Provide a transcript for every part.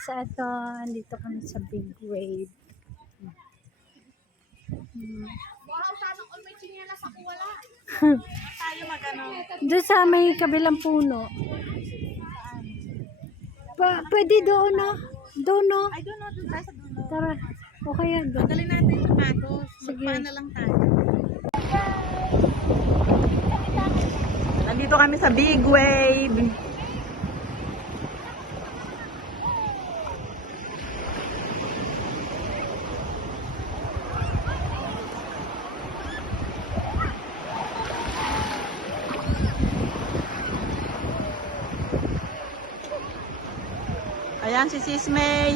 guys, ito, andito kami sa Big Wave. Wow, sana all may chinelas ako wala. Tayo magano. Doon sa may kabilang puno. Pwede doon, no? Doon, no? I don't know, doon tayo sa dulo. Tara, o kaya doon. Tanggalin natin yung sapatos. Sige. Magpaan na lang tayo. Nandito kami sa Big Wave. Ayan si Sis May.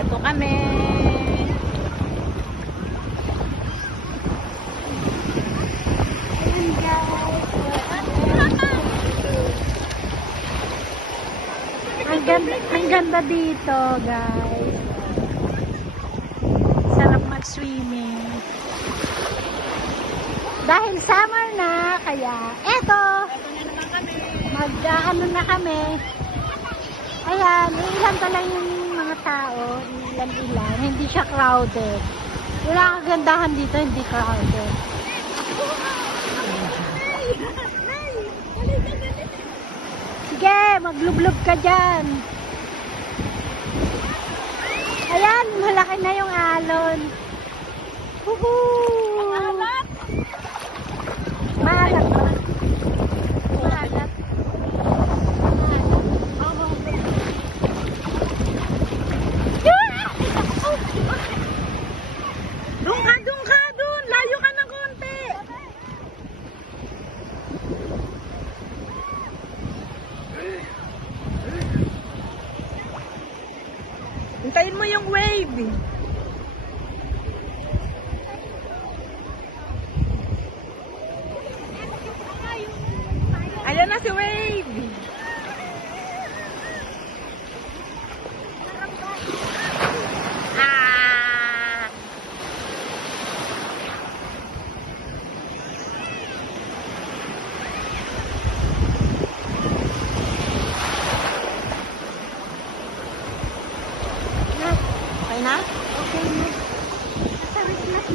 Ito kami. Ayan, guys. Ang ganda dito, guys. Sarap mag-swimming. Dahil summer na, kaya eto, Ito na naman kami. mag-ano na kami. Ayan, ilan pa lang yung mga tao, ilan-ilan, hindi siya crowded. Wala kagandahan dito, hindi crowded. Sige, maglublob ka dyan. Ayan, malaki na yung alon. Woohoo! Maalat ba? Maalat. Doon ka, doon ka, doon. Layo ka ng konti. Hintayin mo yung wave. Ayan na si wave. Ah! Okay na? Okay na. Sa witness